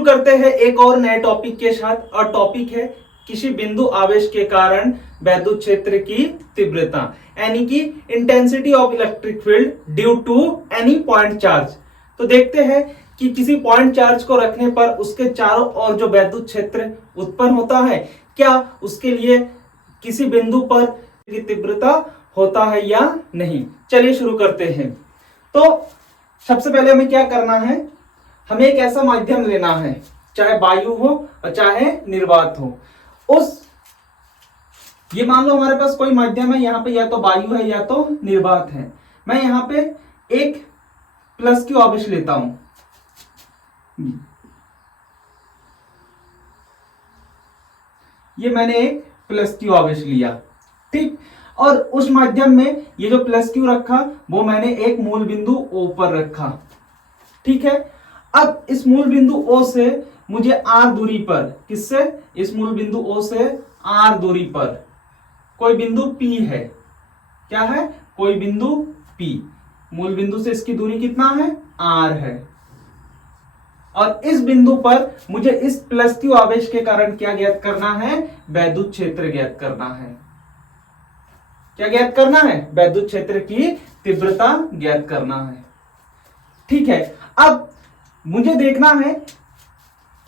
शुरू करते हैं एक और नए टॉपिक के साथ। और टॉपिक है किसी बिंदु आवेश के कारण वैद्युत क्षेत्र की तीव्रता, यानी कि intensity of electric field due to any point charge. तो देखते हैं कि किसी पॉइंट चार्ज को रखने पर उसके चारों ओर जो वैद्युत क्षेत्र उत्पन्न होता है, क्या उसके लिए किसी बिंदु पर की तीव्रता होता है या नहीं। चलिए शुरू करते हैं। तो सबसे पहले हमें क्या करना है, हमें एक ऐसा माध्यम लेना है, चाहे वायु हो और चाहे निर्वात हो। ये मान लो हमारे पास कोई माध्यम है, यहाँ पे या तो वायु है या तो निर्वात है। मैं यहाँ पे एक प्लस क्यू आवेश लेता हूं, ये मैंने एक प्लस क्यू आवेश लिया, ठीक। और उस माध्यम में ये जो प्लस क्यू रखा वो मैंने एक मूल बिंदु O पर रखा, ठीक है। अब इस मूल बिंदु O से मुझे R दूरी पर, किससे, इस मूल बिंदु O से R दूरी पर कोई बिंदु P है। क्या है, कोई बिंदु P। मूल बिंदु से इसकी दूरी कितना है, R है। और इस बिंदु पर मुझे इस प्लस क्यू आवेश के कारण क्या ज्ञात करना है, वैद्युत क्षेत्र ज्ञात करना है। क्या ज्ञात करना है, वैद्युत क्षेत्र की तीव्रता ज्ञात करना है, ठीक है। अब मुझे देखना है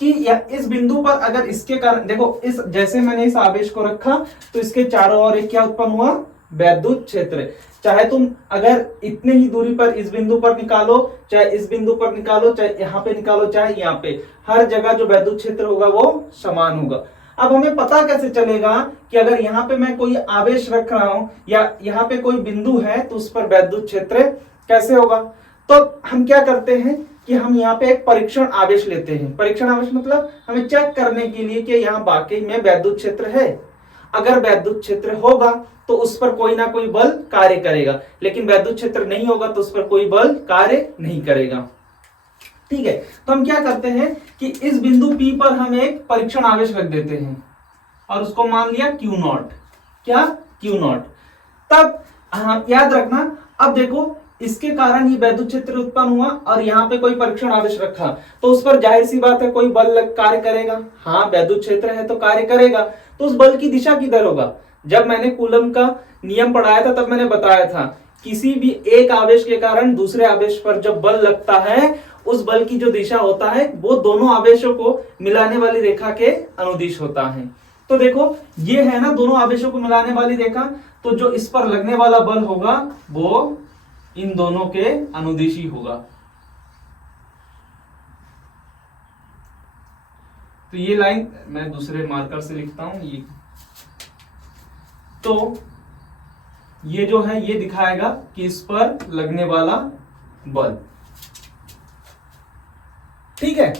कि इस बिंदु पर अगर इसके कारण, देखो इस जैसे मैंने इस आवेश को रखा तो इसके चारों ओर एक क्या उत्पन्न हुआ, वैद्युत क्षेत्र। चाहे तुम अगर इतने ही दूरी पर इस बिंदु पर निकालो, चाहे इस बिंदु पर निकालो, चाहे यहां पे निकालो, चाहे यहां पे, हर जगह जो वैद्युत क्षेत्र होगा वो समान होगा। अब हमें पता कैसे चलेगा कि अगर यहाँ पे मैं कोई आवेश रख रहा हूं या यहाँ पे कोई बिंदु है तो उस पर वैद्युत क्षेत्र कैसे होगा। तो हम क्या करते हैं कि हम यहाँ पे एक परीक्षण आवेश लेते हैं। परीक्षण आवेश मतलब हमें चेक करने के लिए कि यहाँ वाकई में वैद्युत क्षेत्र है। अगर वैद्युत क्षेत्र होगा तो उस पर कोई ना कोई बल कार्य करेगा, लेकिन वैद्युत क्षेत्र नहीं होगा तो उस पर कोई बल कार्य नहीं करेगा, ठीक है। तो हम क्या करते हैं कि इस बिंदु P पर हम एक परीक्षण आवेश रख देते हैं और उसको मान लिया Q0। क्या, Q0। तब याद रखना, अब देखो इसके कारण ये वैद्युत क्षेत्र उत्पन्न हुआ और यहाँ पे कोई परीक्षण आवेश रखा तो उस पर जाहिर सी बात है कोई बल कार्य करेगा। हाँ, वैद्युत क्षेत्र है तो कार्य करेगा। तो उस बल की दिशा किधर होगा। जब मैंने कूलम का नियम पढ़ाया था तब मैंने बताया था किसी भी एक आवेश के कारण दूसरे आवेश पर जब बल लगता है उस बल की जो दिशा होता है वो दोनों आवेशों को मिलाने वाली रेखा के अनुदिश होता है। तो देखो ये है ना दोनों आवेशों को मिलाने वाली रेखा, तो जो इस पर लगने वाला बल होगा वो इन दोनों के अनुदिश ही होगा। तो ये लाइन मैं दूसरे मार्कर से लिखता हूं, ये तो ये जो है ये दिखाएगा कि इस पर लगने वाला बल, ठीक है।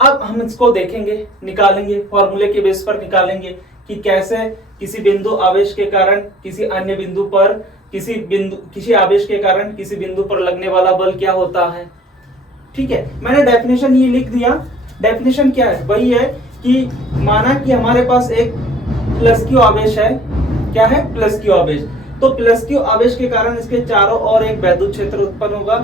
अब हम इसको देखेंगे, निकालेंगे, फॉर्मूले के बेस पर निकालेंगे कि कैसे किसी बिंदु आवेश के कारण किसी अन्य बिंदु पर किसी आवेश के कारण किसी बिंदु पर लगने वाला बल क्या होता है, ठीक है। मैंने डेफिनेशन ये लिख दिया। डेफिनेशन क्या है, वही है कि माना कि हमारे पास एक प्लस क्यू आवेश है। क्या है, प्लस क्यू आवेश। तो प्लस क्यू आवेश के कारण इसके चारों ओर एक वैद्युत क्षेत्र उत्पन्न होगा।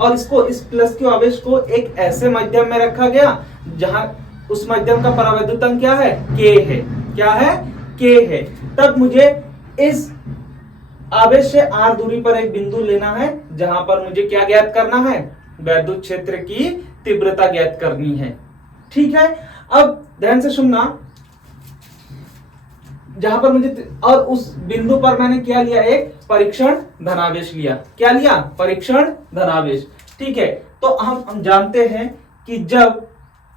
और इस प्लस क्यू आवेश को एक ऐसे माध्यम में रखा गया जहां उस माध्यम का परावैद्युतांक क्या है, K है। क्या है, K है। तब मुझे इस आवेश से R दूरी पर एक बिंदु लेना है जहां पर मुझे क्या ज्ञात करना है, वैद्युत क्षेत्र की तीव्रता ज्ञात करनी है, ठीक है। अब ध्यान से सुनना, जहां पर मुझे, और उस बिंदु पर मैंने क्या लिया, एक परीक्षण धनावेश लिया। क्या लिया, परीक्षण धनावेश, ठीक है। तो हम जानते हैं कि जब,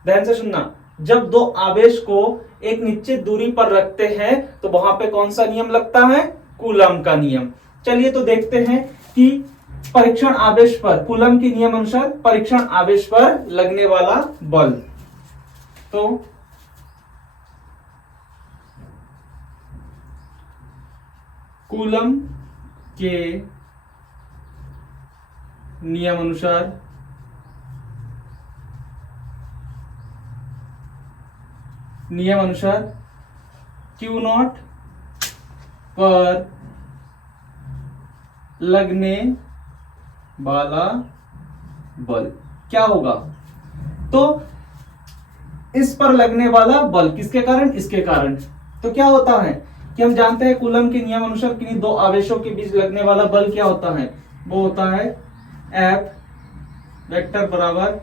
ध्यान से सुनना, जब दो आवेश को एक निश्चित दूरी पर रखते हैं तो वहां पे कौन सा नियम लगता है, कूलम का नियम। चलिए तो देखते हैं कि परीक्षण आवेश पर, कूलम के नियम अनुसार परीक्षण आवेश पर लगने वाला बल। तो कूलम के नियम अनुसार Q0 पर लगने वाला बल क्या होगा, तो इस पर लगने वाला बल किसके कारण, इसके कारण। तो क्या होता है कि हम जानते हैं कूलम के नियम अनुसार किन्हीं दो आवेशों के बीच लगने वाला बल क्या होता है, वो होता है F वेक्टर बराबर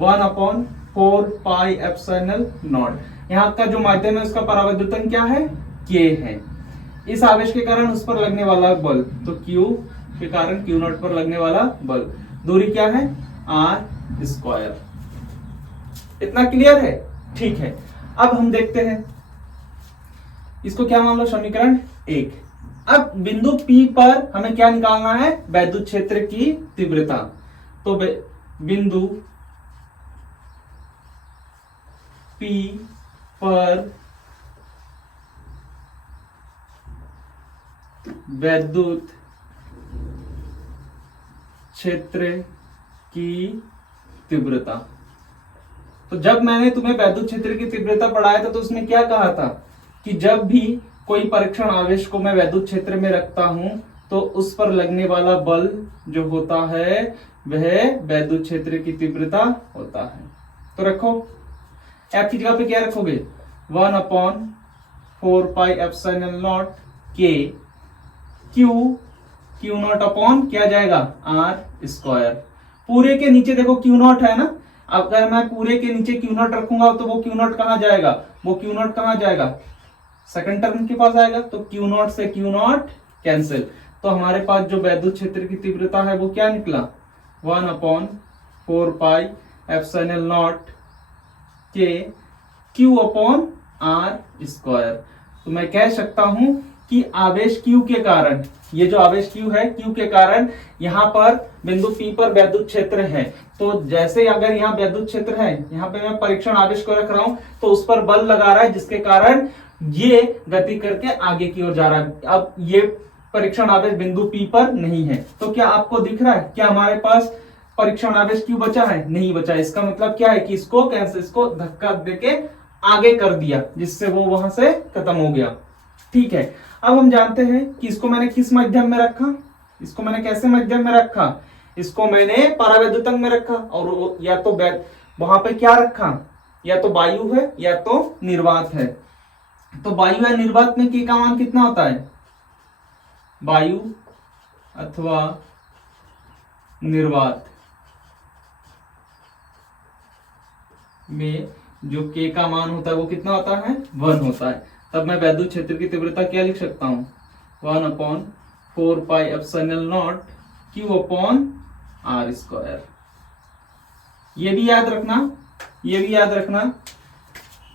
1/4πε0। यहाँ का जो माध्यम है उसका परावैद्युतन क्या है, K है। इस आवेश के कारण उस पर लगने वाला बल, तो Q के कारण Q0 पर लगने वाला बल, दूरी क्या है r²। इतना क्लियर है, ठीक है। अब हम देखते हैं इसको, क्या मान लो समीकरण 1। अब बिंदु P पर हमें क्या निकालना है, वैद्युत क्षेत्र की तीव्रता। तो बिंदु P पर वैद्युत क्षेत्र की तीव्रता। तो जब मैंने तुम्हें वैद्युत क्षेत्र की तीव्रता पढ़ाया था तो उसमें क्या कहा था कि जब भी कोई परीक्षण आवेश को मैं वैद्युत क्षेत्र में रखता हूं तो उस पर लगने वाला बल जो होता है वह वैद्युत क्षेत्र की तीव्रता होता है। तो रखो, F की जगह पे क्या रखोगे, 1/4πε0 K Q0 अपॉन क्या जाएगा r²। पूरे के नीचे देखो Q0 है ना, अगर मैं पूरे के नीचे Q0 रखूंगा तो वो Q0 कहां जाएगा, वो Q0 कहां जाएगा, सेकंड टर्म के पास आएगा। तो Q0 से Q0 कैंसिल, तो हमारे पास जो वैद्युत क्षेत्र की तीव्रता है वो क्या निकला, 1/4πε0 K Q/r²। तो मैं कह सकता हूं कि आवेश Q के कारण, ये जो आवेश Q है Q के कारण यहाँ पर बिंदु P पर वैद्युत क्षेत्र है। तो जैसे अगर यहाँ वैद्युत क्षेत्र है, यहाँ पे मैं परीक्षण आवेश को रख रहा हूं तो उस पर बल लगा रहा है जिसके कारण ये गति करके आगे की ओर जा रहा है। अब ये परीक्षण आवेश बिंदु P पर नहीं है, तो क्या आपको दिख रहा है क्या हमारे पास परीक्षण आवेश Q बचा है, नहीं बचा। इसका मतलब क्या है कि इसको कैंसिल, इसको धक्का देके आगे कर दिया जिससे वो वहां से खत्म हो गया, ठीक है। अब हम जानते हैं कि इसको मैंने किस माध्यम में रखा, इसको मैंने कैसे माध्यम में रखा, इसको मैंने परावैद्युतंग में रखा, और या तो वहां पे क्या रखा, या तो वायु है या तो निर्वात है। तो वायु या निर्वात में K का मान कितना होता है, वायु अथवा निर्वात में जो K का मान होता है वो कितना होता है, 1 होता है। तब मैं वैद्युत क्षेत्र की तीव्रता क्या लिख सकता हूं, 1/4πε0 Q/r²। ये भी याद रखना, ये भी याद रखना,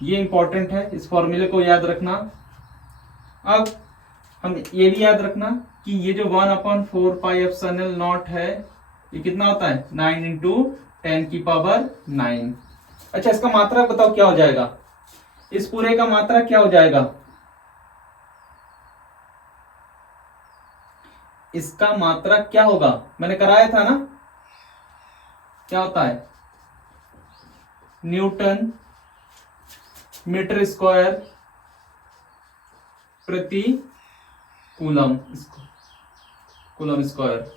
ये इंपॉर्टेंट है, इस फॉर्मूले को याद रखना। अब हम ये भी याद रखना कि ये जो 1/4πε0 है ये कितना होता है, 9 × 10⁹। अच्छा, इसका मात्रा बताओ क्या हो जाएगा, इस पूरे का मात्रा क्या हो जाएगा, इसका मात्रा क्या होगा, मैंने कराया था ना, क्या होता है, न्यूटन मीटर स्क्वायर प्रति coulomb, coulomb square,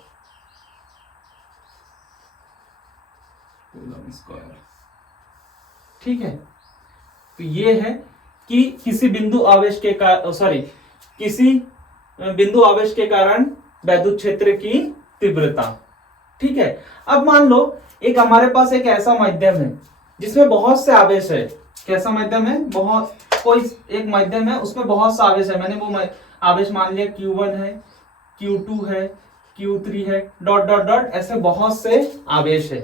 coulomb square, ठीक है। तो ये है कि किसी बिंदु आवेश के किसी बिंदु आवेश के कारण वैद्युत क्षेत्र की तीव्रता, ठीक है। अब मान लो एक हमारे पास एक ऐसा माध्यम है जिसमें बहुत से आवेश है, कैसा माध्यम है, बहुत, कोई एक माध्यम है उसमें बहुत सा आवेश है, मैंने वो आवेश मान लिया Q1 है, Q2 है, Q3 है, डॉट डॉट डॉट, ऐसे बहुत से आवेश है।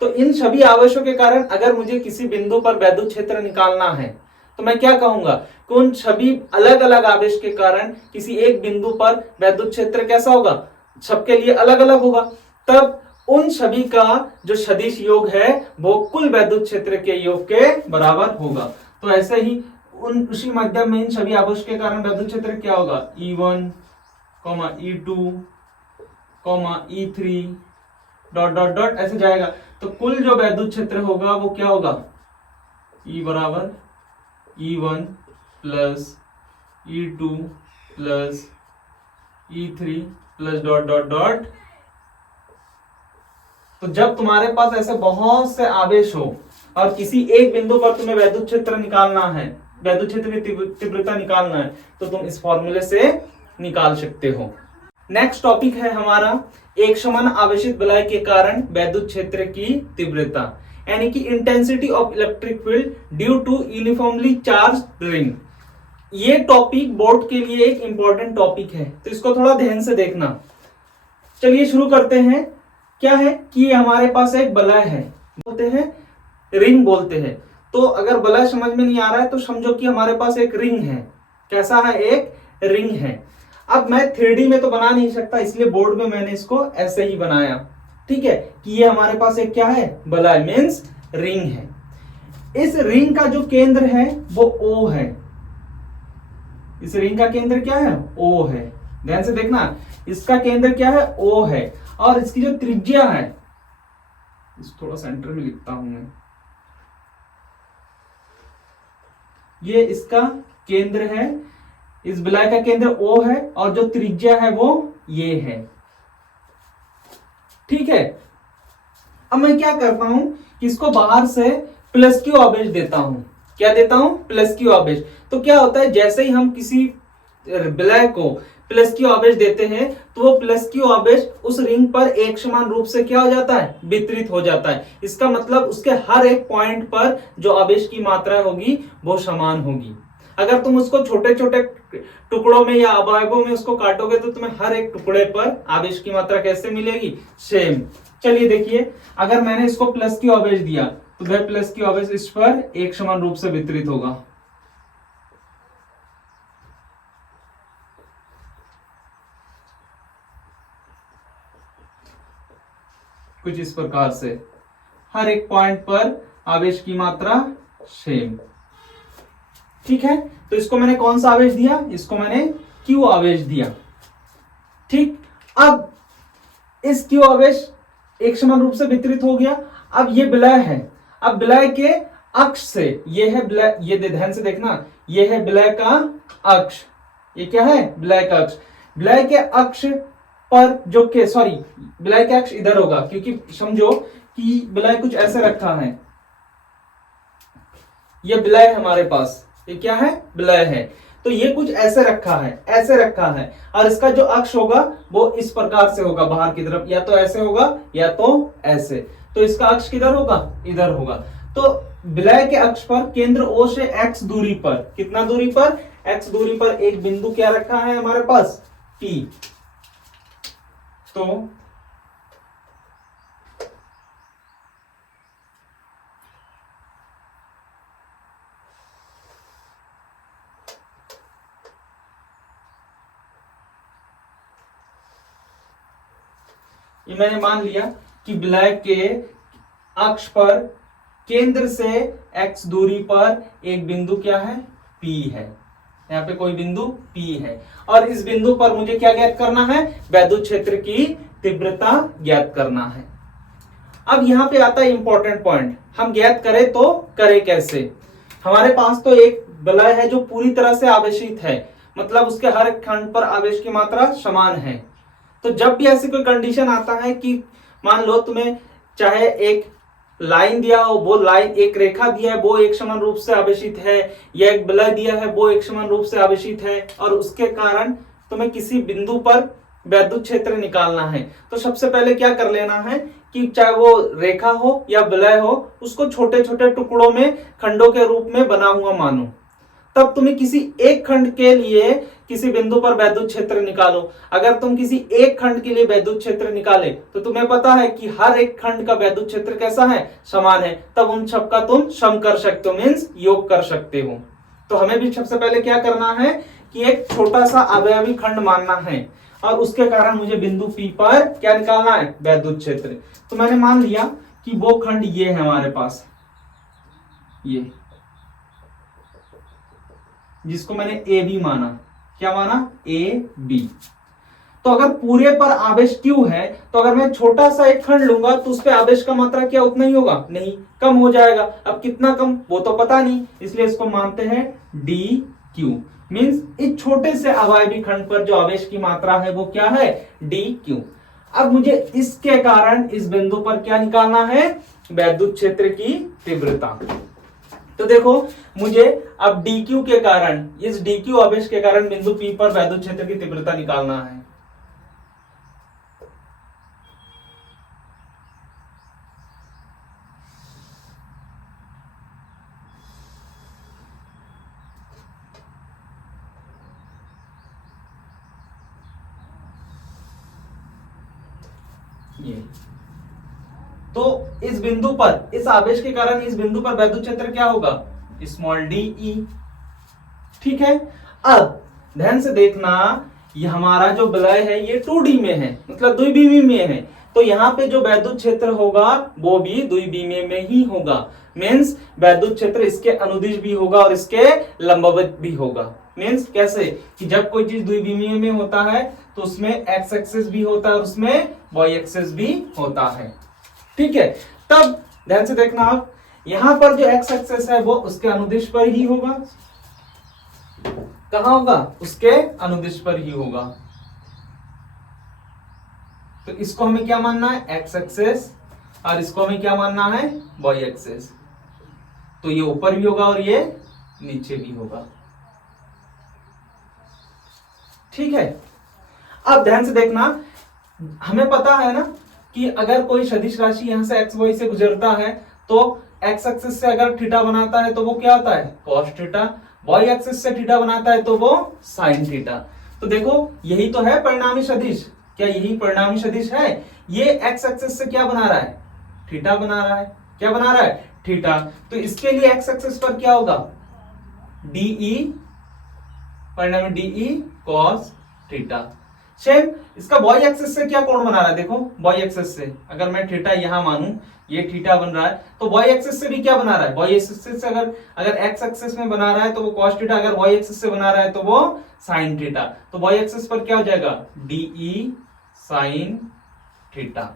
तो इन सभी आवेशों के कारण अगर मुझे किसी बिंदु पर वैद्युत क्षेत्र निकालना है तो मैं क्या कहूंगा कि उन सभी अलग अलग आवेश के कारण किसी एक बिंदु पर वैद्युत क्षेत्र कैसा होगा, सबके लिए अलग अलग होगा। तब उन सभी का जो सदिश योग है वो कुल वैद्युत क्षेत्र के योग के बराबर होगा। तो ऐसे ही उसी माध्यम में इन सभी आवेश के कारण वैद्युत क्षेत्र क्या होगा, E1, E2, E3 dot dot dot ऐसे जाएगा। तो कुल जो वैद्युत क्षेत्र होगा वो क्या होगा, E बराबर E1 plus E2 plus E3 plus dot dot dot. तो जब तुम्हारे पास ऐसे बहुत से आवेश हो और किसी एक बिंदु पर तुम्हें वैद्युत क्षेत्र निकालना है, वैद्युत क्षेत्र की तीव्रता निकालना है, तो तुम इस फॉर्मूले से निकाल सकते हो। नेक्स्ट टॉपिक है हमारा एक समान आवेशित बलय के कारण वैद्युत क्षेत्र की तीव्रता, यानी कि intensity of electric field due to uniformly charged ring. ये टॉपिक बोर्ड के लिए एक इंपॉर्टेंट टॉपिक है, तो इसको थोड़ा ध्यान से देखना। चलिए शुरू करते हैं। क्या है कि हमारे पास एक बलय है, बोलते हैं रिंग बोलते हैं। तो अगर बलय समझ में नहीं आ रहा है तो समझो कि हमारे पास एक रिंग है। कैसा है? एक रिंग है। अब मैं 3D में तो बना नहीं सकता, इसलिए बोर्ड में मैंने इसको ऐसे ही बनाया। ठीक है कि ये हमारे पास एक क्या है? बलय मींस रिंग है। इस रिंग का जो केंद्र है वो O है। इस रिंग का केंद्र क्या है? O है। ध्यान से देखना, इसका केंद्र क्या है? O है। और इसकी जो त्रिज्या है, इसको थोड़ा सेंटर में लिखता हूं मैं, ये इसका केंद्र है। इस बलय का केंद्र O है और जो त्रिज्या है वो ये है। ठीक है। अब मैं क्या करता हूं कि इसको बाहर से प्लस क्यू आवेश देता हूं। क्या देता हूं? प्लस क्यू आवेश। तो क्या होता है, जैसे ही हम किसी बलय को प्लस क्यू आवेश देते हैं तो वो प्लस क्यू आवेश उस रिंग पर एक समान रूप से क्या हो जाता है? वितरित हो जाता है। इसका मतलब उसके हर एक पॉइंट पर जो आवेश की मात्रा होगी वो समान होगी। अगर तुम उसको छोटे छोटे टुकड़ों में या अवयवों में उसको काटोगे तो तुम्हें हर एक टुकड़े पर आवेश की मात्रा कैसे मिलेगी? सेम। चलिए देखिए, अगर मैंने इसको प्लस क्यू आवेश दिया तो वह प्लस क्यू आवेश इस पर एक समान रूप से वितरित होगा। कुछ इस प्रकार से हर एक पॉइंट पर आवेश की मात्रा सेम। ठीक है, तो इसको मैंने कौन सा आवेश दिया? इसको मैंने क्यू आवेश दिया। ठीक, अब इस क्यू आवेश एक समान रूप से वितरित हो गया। अब ये बलय है। अब बलय के अक्ष से, ये है बलय, ये ध्यान से देखना, ये है बलय का अक्ष। ये क्या है? बलय का अक्ष। बलय के अक्ष पर जो के सॉरी बलय का अक्ष इधर होगा, क्योंकि समझो कि बलय कुछ ऐसे रखा है। ये बलय हमारे पास, ये क्या है? बलय है। तो ये कुछ ऐसे रखा है, ऐसे रखा है, और इसका जो अक्ष होगा वो इस प्रकार से होगा बाहर की तरफ, या तो ऐसे होगा या तो ऐसे। तो इसका अक्ष किधर होगा? इधर होगा। तो बलय के अक्ष पर केंद्र O से x दूरी पर, कितना दूरी पर? x दूरी पर एक बिंदु क्या रखा है हमारे पास? P। तो ये मैंने मान लिया कि बलय के अक्ष पर केंद्र से x दूरी पर एक बिंदु क्या है? P है। यहाँ पे कोई बिंदु P है, और इस बिंदु पर मुझे क्या ज्ञात करना है? वैद्युत क्षेत्र की तीव्रता ज्ञात करना है। अब यहाँ पे आता है इंपॉर्टेंट पॉइंट, हम ज्ञात करें तो करें कैसे? हमारे पास तो एक बलय है जो पूरी तरह से आवेशित है, मतलब उसके हर एक खंड पर आवेश की मात्रा समान है। तो जब भी ऐसी कोई कंडीशन आता है कि मान लो तुम्हें चाहे एक लाइन दिया हो, वो लाइन एक रेखा दिया है वो एक समान रूप से आवेशित है, या एक बलय दिया है वो एक समान रूप से आवेशित है, और उसके कारण तुम्हें किसी बिंदु पर वैद्युत क्षेत्र निकालना है, तो सबसे पहले क्या कर लेना है कि चाहे वो रेखा हो या बलय हो, उसको छोटे छोटे टुकड़ों में खंडों के रूप में बना हुआ मानो। तब तुम्हें किसी एक खंड के लिए किसी बिंदु पर वैद्युत क्षेत्र निकालो। अगर तुम किसी एक खंड के लिए वैद्युत क्षेत्र निकाले तो तुम्हें पता है कि हर एक खंड का वैद्युत क्षेत्र कैसा है? समान है। तब उन सब का तुम सम कर सकते हो, मीन्स योग कर सकते हो। तो हमें भी सबसे पहले क्या करना है कि एक छोटा सा अवयवी खंड मानना है, और उसके कारण मुझे बिंदु P पर क्या निकालना है? वैद्युत क्षेत्र। तो मैंने मान लिया कि वो खंड ये है हमारे पास, ये जिसको मैंने ए बी माना। क्या माना? A B. तो अगर पूरे पर आवेश Q है, तो अगर मैं छोटा सा एक खंड लूंगा तो उस पे आवेश का मात्रा क्या उतना ही होगा? नहीं, कम हो जाएगा। अब कितना कम वो तो पता नहीं, इसलिए इसको मानते हैं dQ। मींस इस छोटे से अवयवी खंड पर जो आवेश की मात्रा है वो क्या है? dQ। अब मुझे इसके कारण इस बिंदु पर क्या निकालना है? वैद्युत क्षेत्र की तीव्रता। तो देखो मुझे अब dq के कारण, इस dq आवेश के कारण बिंदु P पर वैद्युत क्षेत्र की तीव्रता निकालना है। ये तो इस बिंदु पर, इस आवेश के कारण इस बिंदु पर वैद्युत क्षेत्र क्या होगा, स्मॉल डी ई। ठीक है, अब ध्यान से देखना, ये हमारा जो वलय है ये 2D में है, मतलब द्विविमीय में है, तो यहाँ पे जो वैद्युत क्षेत्र होगा वो भी द्विविमीय में ही होगा। मीन्स वैद्युत क्षेत्र इसके अनुदिश भी होगा और इसके लंबवत भी होगा। मीन्स कैसे कि जब कोई चीज द्विविमीय में होता है तो उसमें एक्स एक्सिस भी होता है और उसमें वाई एक्सिस भी होता है। ठीक है, तब ध्यान से देखना आप, यहां पर जो एक्स एक्सिस है वो उसके अनुदिश पर ही होगा। कहां होगा, उसके अनुदिश पर ही होगा। तो इसको हमें क्या मानना है, एक्स एक्सिस, और इसको हमें क्या मानना है, वाई एक्सिस। तो ये ऊपर भी होगा और ये नीचे भी होगा। ठीक है, अब ध्यान से देखना, हमें पता है ना कि अगर कोई सदिश राशि यहां से एक्स वाई से गुजरता है तो एक्स एक्सिस से अगर थीटा बनाता है तो वो क्या होता है, कॉस थीटा। वाई एक्सिस से थीटा बनाता है तो वो साइन थीटा। तो देखो यही तो है परिणामी सदिश। क्या यही परिणामी सदिश है? ये एक्स एक्सिस से क्या बना रहा है, थीटा बना रहा है। क्या बना रहा है, थीटा। तो इसके लिए एक्स एक्सिस पर क्या होगा, डीई, परिणामी डीई कॉस थीटा। सेम इसका वाई एक्सिस से क्या कोण बना रहा है, देखो वाई एक्सिस से अगर मैं थीटा यहां मानूं, ये थीटा बन रहा है, तो वाई एक्सिस से भी क्या बना रहा है, वाई एक्सिस से अगर एक्स एक्सिस में बना रहा है तो वो cos थीटा, अगर वाई एक्सिस से बना रहा है तो वो sin थीटा। तो वाई एक्सिस पर क्या हो जाएगा, डीई sin थीटा।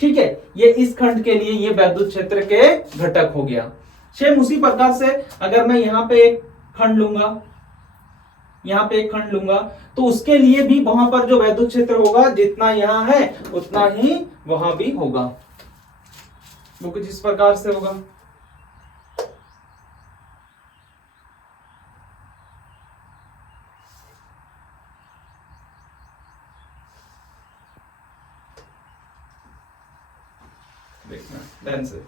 ठीक है, ये इस खंड के लिए ये वैद्युत क्षेत्र के घटक हो गया। सेम उसी प्रकार से अगर मैं यहां पे एक खंड लूंगा, यहां पे एक खंड लूंगा, तो उसके लिए भी वहां पर जो वैद्युत क्षेत्र होगा जितना यहां है उतना ही वहां भी होगा। वो कुछ इस प्रकार से होगा। देखना ध्यान से,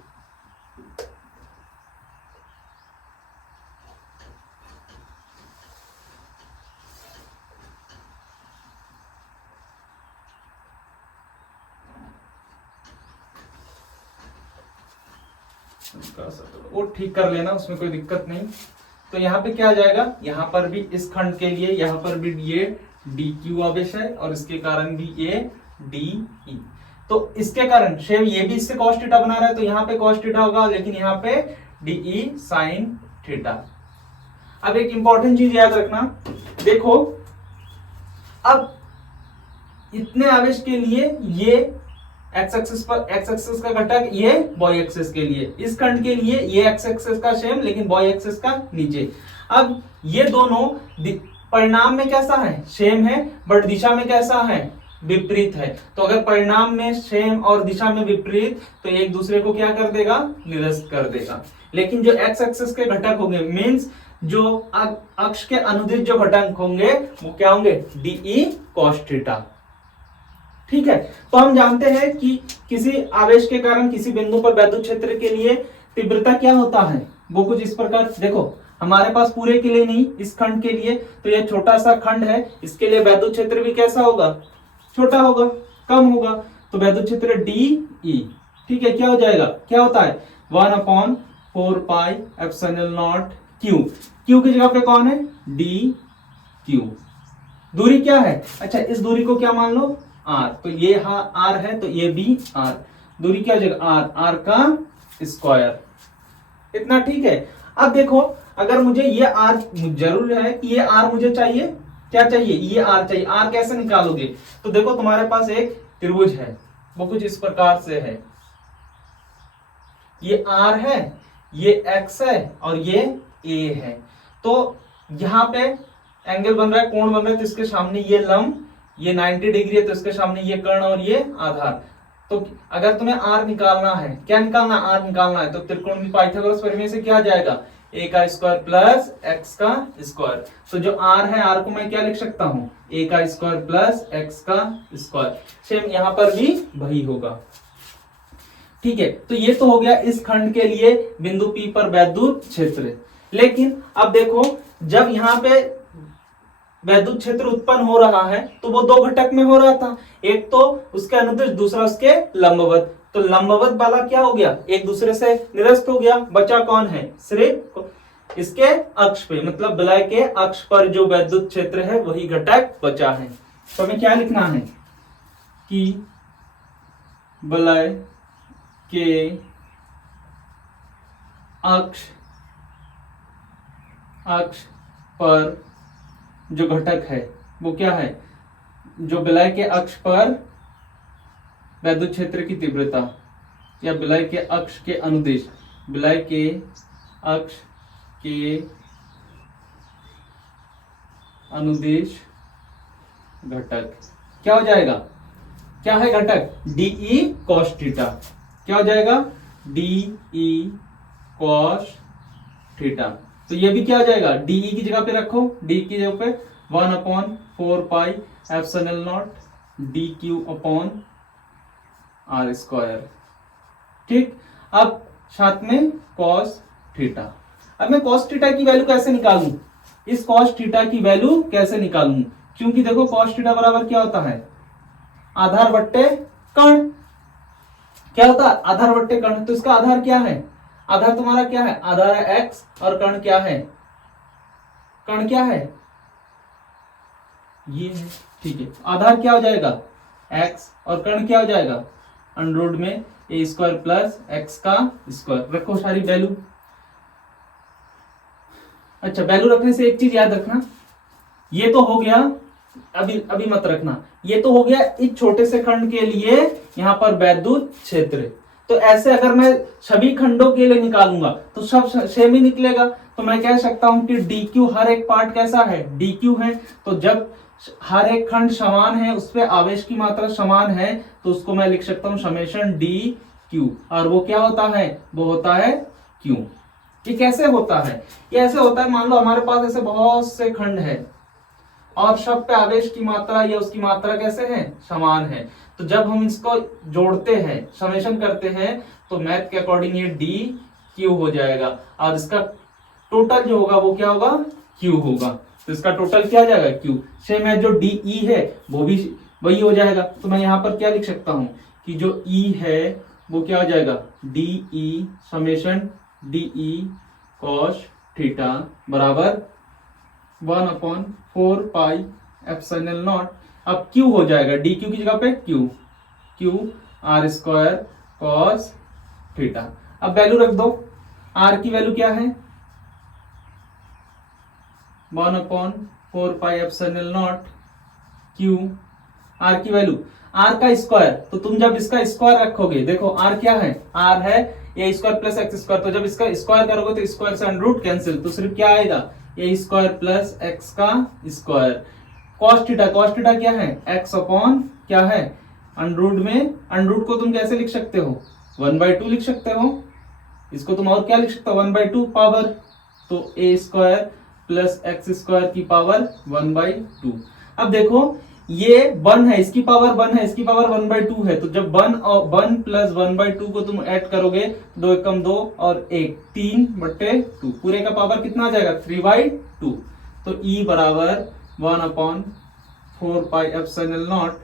वो ठीक कर लेना, उसमें कोई दिक्कत नहीं। तो यहाँ पे क्या आ जाएगा, यहाँ पर भी इस खंड के लिए यहाँ पर भी ये डी क्यू आवेश है और इसके कारण भी ये डी ई। तो इसके कारण सेम ये भी इससे cos थीटा बना रहा है, तो यहाँ पे cos थीटा होगा, लेकिन यहाँ पे डी ई साइन थीटा। अब एक इंपॉर्टेंट चीज याद रखना, देखो अब इतने आवेश के लिए ये एक्स एक्सिस पर, एक्स एक्सिस का घटक, ये वाई एक्सिस के लिए, इस खंड के लिए ये एक्स एक्सिस का सेम लेकिन वाई एक्सिस का नीचे। अब ये दोनों परिणाम में कैसा है, सेम है, बट दिशा में कैसा है, विपरीत है। तो अगर परिणाम में सेम और दिशा में विपरीत, तो एक दूसरे को क्या कर देगा, निरस्त कर देगा। लेकिन जो एक्स एक्सिस के घटक होंगे, मीन्स जो अक्ष के अनुदिश जो घटक होंगे वो क्या होंगे, डीई कॉस थीटा। ठीक है, तो हम जानते हैं कि किसी आवेश के कारण किसी बिंदु पर वैद्युत क्षेत्र के लिए तीव्रता क्या होता है, वो कुछ इस प्रकार। देखो हमारे पास पूरे के लिए नहीं, इस खंड के लिए, तो ये छोटा सा खंड है, इसके लिए वैद्युत क्षेत्र भी कैसा होगा, छोटा होगा, कम होगा। तो वैद्युत क्षेत्र डी ई, ठीक है, क्या हो जाएगा, क्या होता है 1/4 pi epsilon naught Q. Q की जगह पे कौन है, डी क्यू। दूरी क्या है, अच्छा इस दूरी को क्या मान लो, आर। तो ये आर है तो ये भी आर, दूरी क्या हो जाएगा, आर, आर का स्क्वायर, इतना। ठीक है, अब देखो अगर मुझे ये आर, जरूर है कि ये आर मुझे चाहिए, क्या चाहिए, ये आर चाहिए। आर कैसे निकालोगे, तो देखो तुम्हारे पास एक त्रिभुज है, वो कुछ इस प्रकार से है, ये आर है, ये एक्स है और ये ए है। तो यहां पे एंगल बन रहा है, कोण बन रहा है, तो इसके सामने ये लंब, ये 90 डिग्री है तो इसके सामने ये कर्ण और ये आधार। तो अगर तुम्हें आर निकालना है, क्या निकालना, आर निकालना है, तो त्रिकोण पाइथागोरस प्रमेय से क्या आ जाएगा, ए का स्क्वायर प्लस एक्स का स्क्वायर। तो जो आर है, आर को मैं क्या लिख सकता हूं, ए का स्क्वायर प्लस एक्स का स्क्वायर। सेम यहां पर भी वही होगा। ठीक है, तो ये तो हो गया इस खंड के लिए बिंदु P पर वैद्युत क्षेत्र। लेकिन अब देखो, जब यहाँ पे वैद्युत क्षेत्र उत्पन्न हो रहा है तो वो दो घटक में हो रहा था, एक तो उसके अनुदिश, दूसरा उसके लंबवत। तो लंबवत वाला क्या हो गया, एक दूसरे से निरस्त हो गया, बचा कौन है, सिर्फ इसके अक्ष पे, मतलब वलय के अक्ष पर जो वैद्युत क्षेत्र है वही घटक बचा है। तो हमें क्या लिखना है कि वलय के अक्ष पर जो घटक है वो क्या है, जो वलय के अक्ष पर वैद्युत क्षेत्र की तीव्रता, या वलय के अक्ष के अनुदिश, वलय के अक्ष के अनुदिश घटक क्या हो जाएगा, क्या है घटक, डीई कॉस थीटा। क्या हो जाएगा, डीई कॉस थीटा। तो ये भी क्या हो जाएगा, डीई की जगह पे रखो, डी की जगह पे 1/4 pi epsilon naught d q upon r square. ठीक, अब साथ में कॉस थीटा। अब मैं कॉस थीटा की वैल्यू कैसे निकालूं, इस कॉस थीटा की वैल्यू कैसे निकालूं, क्योंकि देखो कॉस थीटा बराबर क्या होता है, आधार बट्टे कर्ण। क्या होता है, आधार बट्टे कर्ण। तो इसका आधार क्या है, आधार तुम्हारा क्या है, आधार है एक्स, और कर्ण क्या है, कर्ण क्या है, ये है। ठीक है, आधार क्या हो जाएगा, एक्स, और कर्ण क्या हो जाएगा, अंडर में ए स्क्वायर प्लस एक्स का स्क्वायर। रखो सारी वैल्यू। अच्छा, वैल्यू रखने से एक चीज याद रखना, ये तो हो गया, अभी अभी मत रखना, ये तो हो गया इस छोटे से खंड के लिए यहां पर वैद्युत क्षेत्र। तो ऐसे अगर मैं सभी खंडों के लिए निकालूंगा तो सब सेम ही निकलेगा। तो मैं कह सकता हूं कि डी क्यू, हर एक पार्ट कैसा है, डी क्यू है। तो जब हर एक खंड समान है, उस पे आवेश की मात्रा समान है, तो उसको मैं लिख सकता हूं समेशन डी क्यू। और वो क्या होता है, वो होता है क्यू। ये कैसे होता है, ये ऐसे होता है, मान लो हमारे पास ऐसे बहुत से खंड है और सब पे आवेश की मात्रा या उसकी मात्रा कैसे है, समान है। तो जब हम इसको जोड़ते हैं, समेशन करते हैं, तो मैथ के अकॉर्डिंग ये डी क्यू हो जाएगा, और इसका टोटल जो होगा वो क्या होगा, क्यू होगा। तो इसका टोटल क्या आ जाएगा, क्यू। सेम है, जो डी ई है वो भी वही हो जाएगा। तो मैं यहां पर क्या लिख सकता हूं कि जो ई है वो क्या हो जाएगा, d e summation d e cos theta बराबर 1/4 पाई एप्सिलॉन नॉट। अब क्यू हो जाएगा, डी क्यू की जगह पे q r square cos theta. अब वैल्यू रख दो, आर की वैल्यू क्या है, 1/4 pi epsilon naught q, r की वैल्यू, आर का स्क्वायर। तो तुम जब इसका स्क्वायर रखोगे, देखो आर क्या है, आर है ए स्क्वायर प्लस एक्स स्क्वायर। तो जब इसका स्क्वायर करोगे तो स्क्वायर से अंडर कैंसिल, तो सिर्फ क्या आएगा, ए स्क्वायर प्लस एक्स का square. Cos theta, cos theta क्या है, एक्स अपॉन क्या है, अंडर में, अंडर को तुम कैसे लिख सकते हो, 1/2 लिख सकते हो। इसको तुम और क्या लिख सकते हो, 1/2 पावर। तो ए स्क्वायर प्लस एक्स स्क्वायर की पावर 1/2। अब देखो ये 1 है, इसकी पावर 1 है, इसकी पावर 1/2 है। तो जब 1 और 1 प्लस 1/2 को तुम ऐड करोगे, 2 एकम 2 और 1 3/2, पूरे का पावर कितना आ जाएगा, 3/2। तो ई बराबर 1/4 pi epsilon naught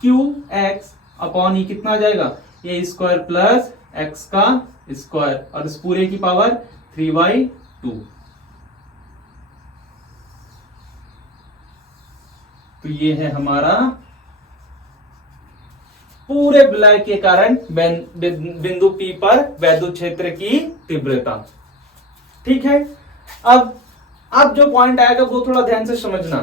Q X upon E कितना आ जाएगा, ए स्क्वायर प्लस एक्स का स्क्वायर, और इस पूरे की पावर 3/2। तो ये है हमारा पूरे वलय के कारण बिंदु P पर वैद्युत क्षेत्र की तीव्रता। ठीक है, अब जो पॉइंट आएगा वो थोड़ा ध्यान से समझना,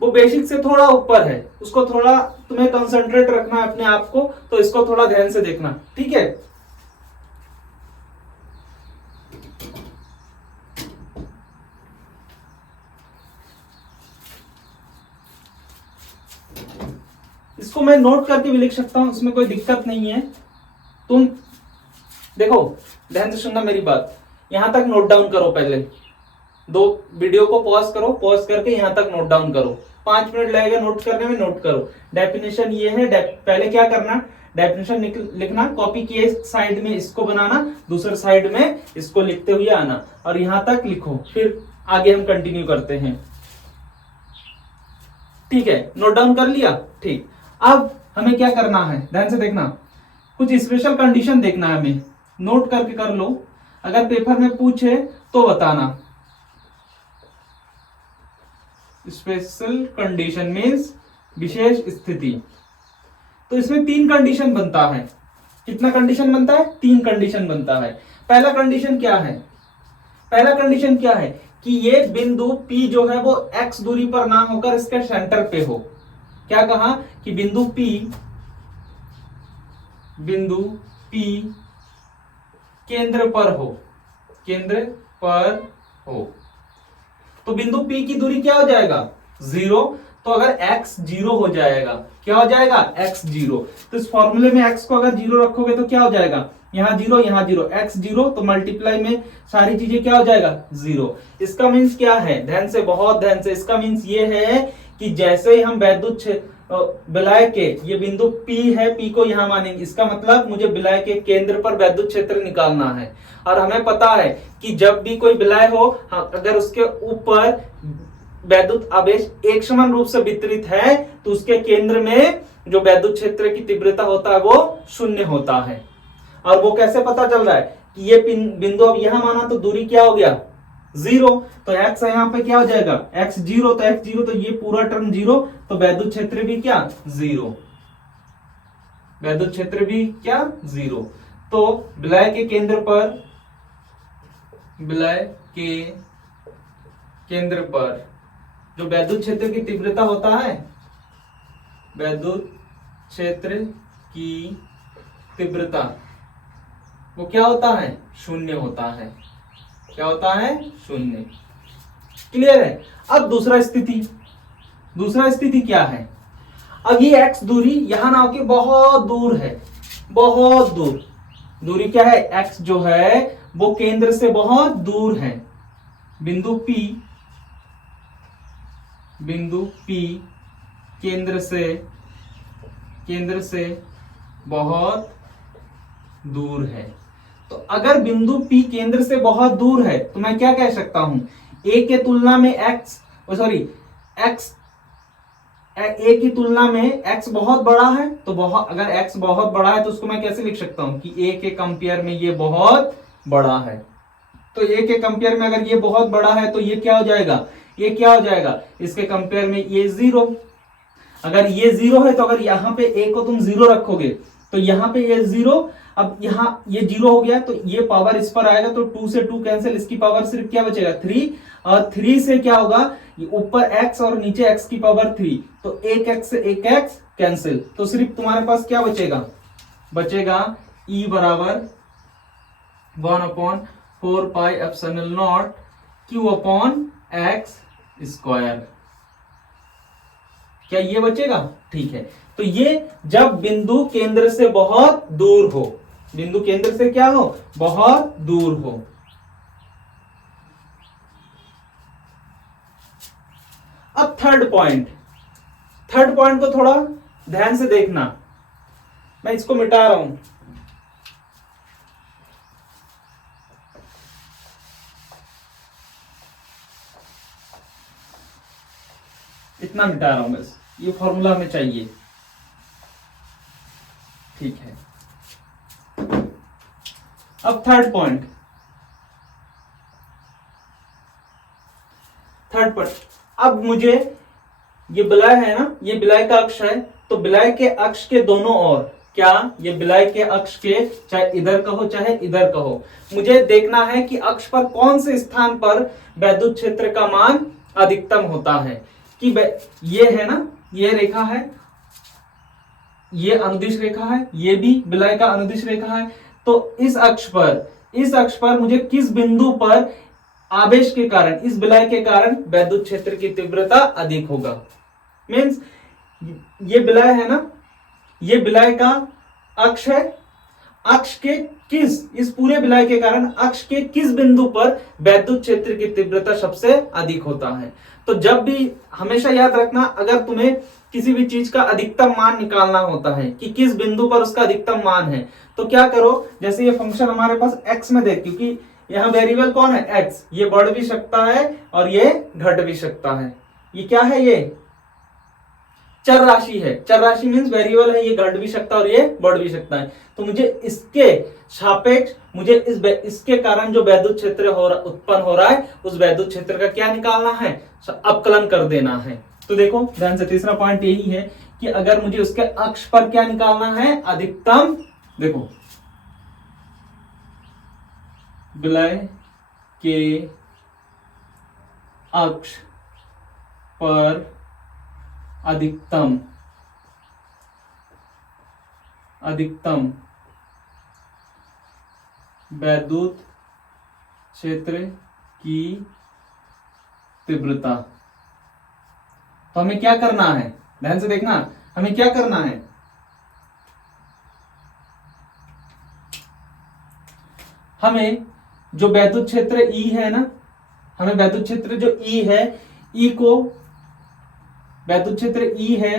वो बेसिक से थोड़ा ऊपर है, उसको थोड़ा तुम्हें कंसंट्रेट रखना है अपने आप को, तो इसको थोड़ा ध्यान से देखना। ठीक है, इसको मैं नोट करके भी लिख सकता हूं, इसमें कोई दिक्कत नहीं है। तुम देखो, ध्यान से सुनना मेरी बात, यहां तक नोट डाउन करो, पहले दो वीडियो को पॉज करो, पॉज करके यहां तक नोट डाउन करो, 5 मिनट लगेगा नोट करने में, नोट करो। डेफिनेशन ये है, पहले क्या करना, डेफिनेशन लिखना, कॉपी किए साइड में इसको बनाना, दूसरे साइड में इसको लिखते हुए आना, और यहां तक लिखो, फिर आगे हम कंटिन्यू करते हैं। ठीक है, नोट डाउन कर लिया? ठीक। अब हमें क्या करना है, ध्यान से देखना, कुछ स्पेशल कंडीशन देखना है हमें, नोट करके कर लो, अगर पेपर में पूछे तो बताना। स्पेशल कंडीशन मीन्स विशेष स्थिति। तो इसमें 3 कंडीशन बनता है। कितना कंडीशन बनता है? 3 कंडीशन बनता है। पहला कंडीशन क्या है? पहला कंडीशन क्या है कि ये बिंदु P जो है वो x दूरी पर ना होकर इसके सेंटर पे हो। क्या कहा कि बिंदु P केंद्र पर हो, केंद्र पर हो। तो बिंदु P की दूरी क्या हो जाएगा? 0। तो अगर x 0 हो जाएगा, क्या हो जाएगा? x 0। तो इस फॉर्मूले में x को अगर 0 रखोगे तो क्या हो जाएगा? यहां 0, यहां 0, x 0, तो मल्टीप्लाई में सारी चीजें क्या हो जाएगा? 0। इसका मीन्स क्या है? ध्यान से, बहुत ध्यान से, इसका मीन्स ये है कि जैसे ही हम वैद्युत विलय के, ये बिंदु P है, P को यहां मानेंगे, इसका मतलब मुझे विलय के केंद्र पर वैद्युत क्षेत्र निकालना है। और हमें पता है कि जब भी कोई विलय हो, अगर उसके ऊपर वैद्युत आवेश एक समान रूप से वितरित है तो उसके केंद्र में जो वैद्युत क्षेत्र की तीव्रता होता है वो 0 होता है। और वो कैसे पता चल रहा है कि ये बिंदु अब यहां माना तो दूरी क्या हो गया? 0। तो x यहां पे क्या हो जाएगा? x 0, तो x 0, तो ये पूरा टर्म 0, तो वैद्युत क्षेत्र भी क्या? 0। वैद्युत क्षेत्र भी क्या? 0। तो विलय के केंद्र पर, विलय के केंद्र पर जो वैद्युत क्षेत्र की तीव्रता होता है, वैद्युत क्षेत्र की तीव्रता, वो क्या होता है? 0 होता है। क्या होता है? 0। क्लियर है? अब दूसरा स्थिति, दूसरा स्थिति क्या है? अब ये x दूरी यहां ना होके बहुत दूर है, बहुत दूर। दूरी क्या है? x जो है वो केंद्र से बहुत दूर है। बिंदु P केंद्र से बहुत दूर है। तो अगर बिंदु P केंद्र से बहुत दूर है तो मैं क्या कह सकता हूं? A के तुलना में A की तुलना में x बहुत बड़ा है, तो अगर x बहुत बड़ा है तो उसको मैं कैसे लिख सकता हूं कि A के कंपेयर में ये बहुत बड़ा है। तो A के कंपेयर में अगर ये बहुत बड़ा है तो ये क्या हो जाएगा? ये क्या हो जाएगा? इसके कंपेयर में ये 0। अगर ये 0 है तो अगर यहां पे A को तुम 0 रखोगे तो यहां पे ये 0, अब यहां ये 0 हो गया तो ये पावर इस पर आएगा, तो 2 से 2 कैंसिल, इसकी पावर सिर्फ क्या बचेगा? 3। और 3 से क्या होगा? ऊपर x और नीचे x की पावर 3, तो 1x से 1x कैंसिल, तो सिर्फ तुम्हारे पास क्या बचेगा? बचेगा E बराबर 1/4 pi epsilon not Q upon x square. क्या ये बचेगा? ठीक है। तो ये जब बिंदु केंद्र से बहुत दूर हो, बिंदु केंद्र से क्या हो? बहुत दूर हो। अब थर्ड पॉइंट को थोड़ा ध्यान से देखना, मैं इसको मिटा रहा हूं। इतना मिटा रहा हूं बस, ये फॉर्मूला हमें चाहिए। ठीक है। अब थर्ड पॉइंट, अब मुझे ये विलय है ना, ये विलय का अक्ष है, तो विलय के अक्ष के दोनों ओर, क्या ये विलय के अक्ष के, चाहे इधर कहो चाहे इधर कहो, मुझे देखना है कि अक्ष पर कौन से स्थान पर वैद्युत क्षेत्र का मान अधिकतम होता है। कि ये है ना, ये रेखा है, ये अनुदिश रेखा है, ये भी विलय का अनुदिश रेखा है, तो इस अक्ष पर मुझे किस बिंदु पर आवेश के कारण, इस विलय के कारण वैद्युत क्षेत्र की तीव्रता अधिक होगा। मीन्स ये विलय है ना, ये विलय का अक्ष है, अक्ष के किस, इस पूरे विलय के कारण अक्ष के किस बिंदु पर वैद्युत क्षेत्र की तीव्रता सबसे अधिक होता है। तो जब भी हमेशा याद रखना, अगर तुम्हें किसी भी चीज का अधिकतम मान निकालना होता है कि किस बिंदु पर उसका अधिकतम मान है, तो क्या करो, जैसे ये फंक्शन हमारे पास x में दे, क्योंकि यहाँ वेरिएबल कौन है x, ये बढ़ भी सकता है और ये घट भी सकता है। ये क्या है, ये चर राशि है, चर राशि मीन्स वेरिएबल है, ये घट भी सकता है और ये बढ़ भी सकता है। तो मुझे इसके सापेक्ष, मुझे इसके कारण जो वैद्युत क्षेत्र उत्पन्न हो रहा है, उस वैद्युत क्षेत्र का क्या निकालना है, अवकलन कर देना है। तो देखो ध्यान से, तीसरा पॉइंट यही है कि अगर मुझे उसके अक्ष पर क्या निकालना है, अधिकतम, देखो विलय के अक्ष पर अधिकतम वैद्युत क्षेत्र की तीव्रता। तो हमें क्या करना है, ध्यान से देखना, हमें क्या करना है, हमें जो वैद्युत क्षेत्र E है ना, हमें वैद्युत क्षेत्र जो E है, E को, वैद्युत क्षेत्र E है,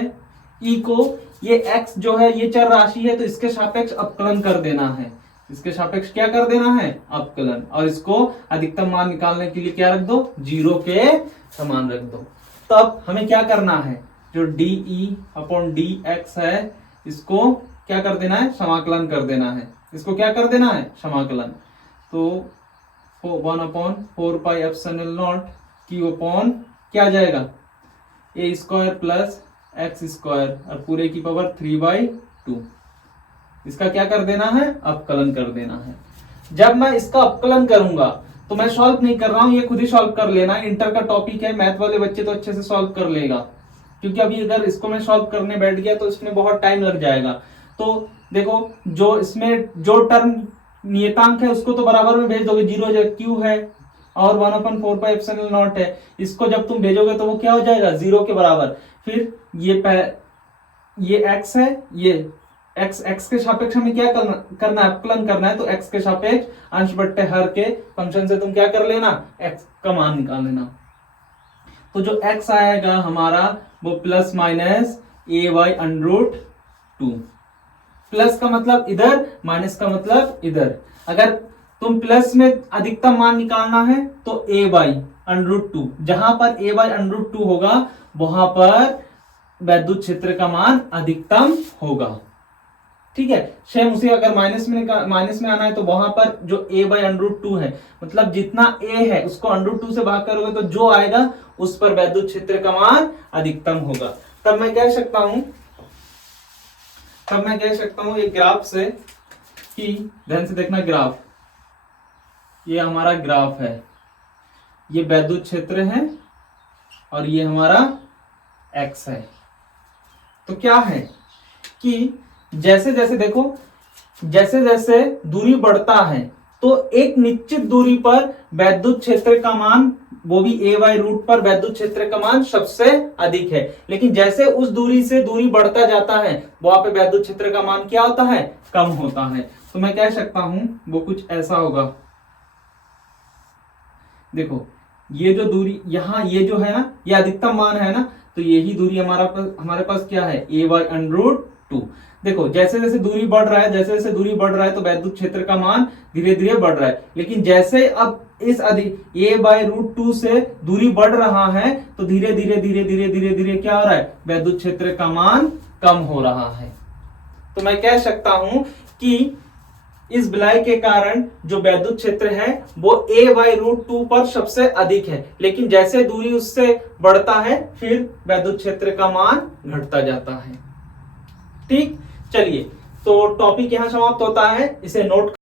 E को ये x जो है ये चर राशि है, तो इसके सापेक्ष अवकलन कर देना है, इसके सापेक्ष क्या कर देना है, अवकलन, और इसको अधिकतम मान निकालने के लिए क्या रख दो, 0 के समान रख दो। तब हमें क्या करना है, जो dE/dx है, इसको क्या कर देना है, समाकलन कर देना है, इसको क्या कर देना है, समाकलन। तो 1/4 pi epsilon not q upon क्या जाएगा, a² प्लस x² और पूरे की पावर 3/2, इसका क्या कर देना है, अवकलन कर देना है। जब मैं इसका अवकलन करूंगा, तो मैं सॉल्व नहीं कर रहा हूं, ये खुद ही सॉल्व कर लेना, इंटर का टॉपिक है, मैथ वाले बच्चे तो अच्छे से सॉल्व कर लेगा, क्योंकि अभी अगर इसको मैं सॉल्व करने बैठ गया तो इसमें बहुत टाइम लग जाएगा। तो देखो, जो इसमें जो टर्म नियतांक है उसको तो बराबर में भेज दोगे, 0 q है और 1/4 पाई एप्सिलॉन नॉट है, इसको जब तुम भेजोगे तो वो क्या हो जाएगा, 0 के बराबर। फिर ये x है, ये x के सापेक्ष हमें क्या करना है, अवकलन करना है, तो x के सापेक्ष अंश बट्टे हर के फंक्शन से तुम क्या कर लेना, x का मान निकाल लेना। तो जो x आएगा हमारा वो प्लस माइनस a/√2, प्लस का मतलब इधर, माइनस का मतलब इधर। अगर तुम प्लस में अधिकतम मान निकालना है तो a/√2, जहां पर a/√2 होगा वहां पर वैद्युत क्षेत्र का मान अधिकतम होगा, ठीक है। सेम उसी, अगर माइनस में आना है तो वहां पर जो a/√2 है, मतलब जितना a है उसको √2 से भाग करोगे तो जो आएगा उस पर वैद्युत क्षेत्र का मान अधिकतम होगा। तब मैं कह सकता हूं एक ग्राफ से कि, ध्यान से देखना ग्राफ, ये हमारा ग्राफ है, ये वैद्युत क्षेत्र है और ये हमारा x है। तो क्या है कि जैसे जैसे देखो, जैसे जैसे दूरी बढ़ता है तो एक निश्चित दूरी पर वैद्युत क्षेत्र का मान, वो भी a/√2 पर वैद्युत क्षेत्र का मान सबसे अधिक है, लेकिन जैसे उस दूरी से दूरी बढ़ता जाता है वहां पे वैद्युत क्षेत्र का मान क्या होता है, कम होता है। तो मैं कह सकता हूं वो कुछ ऐसा होगा, देखो ये जो दूरी यहाँ, ये जो है ना, ये अधिकतम मान है ना, तो यही दूरी हमारे पास क्या है, a/√2। देखो जैसे जैसे दूरी बढ़ रहा है, तो वैद्युत क्षेत्र का मान धीरे धीरे बढ़ रहा है, लेकिन जैसे अब इस a/√2 से दूरी बढ़ रहा है तो धीरे धीरे क्या हो रहा है, वैद्युत क्षेत्र का मान कम हो रहा है। तो मैं कह सकता हूं कि इस विलय के कारण जो वैद्युत क्षेत्र है वो a/√2 पर सबसे अधिक है, लेकिन जैसे दूरी उससे बढ़ता है फिर वैद्युत क्षेत्र का मान घटता जाता है। ठीक, चलिए तो टॉपिक यहां समाप्त होता है, इसे नोट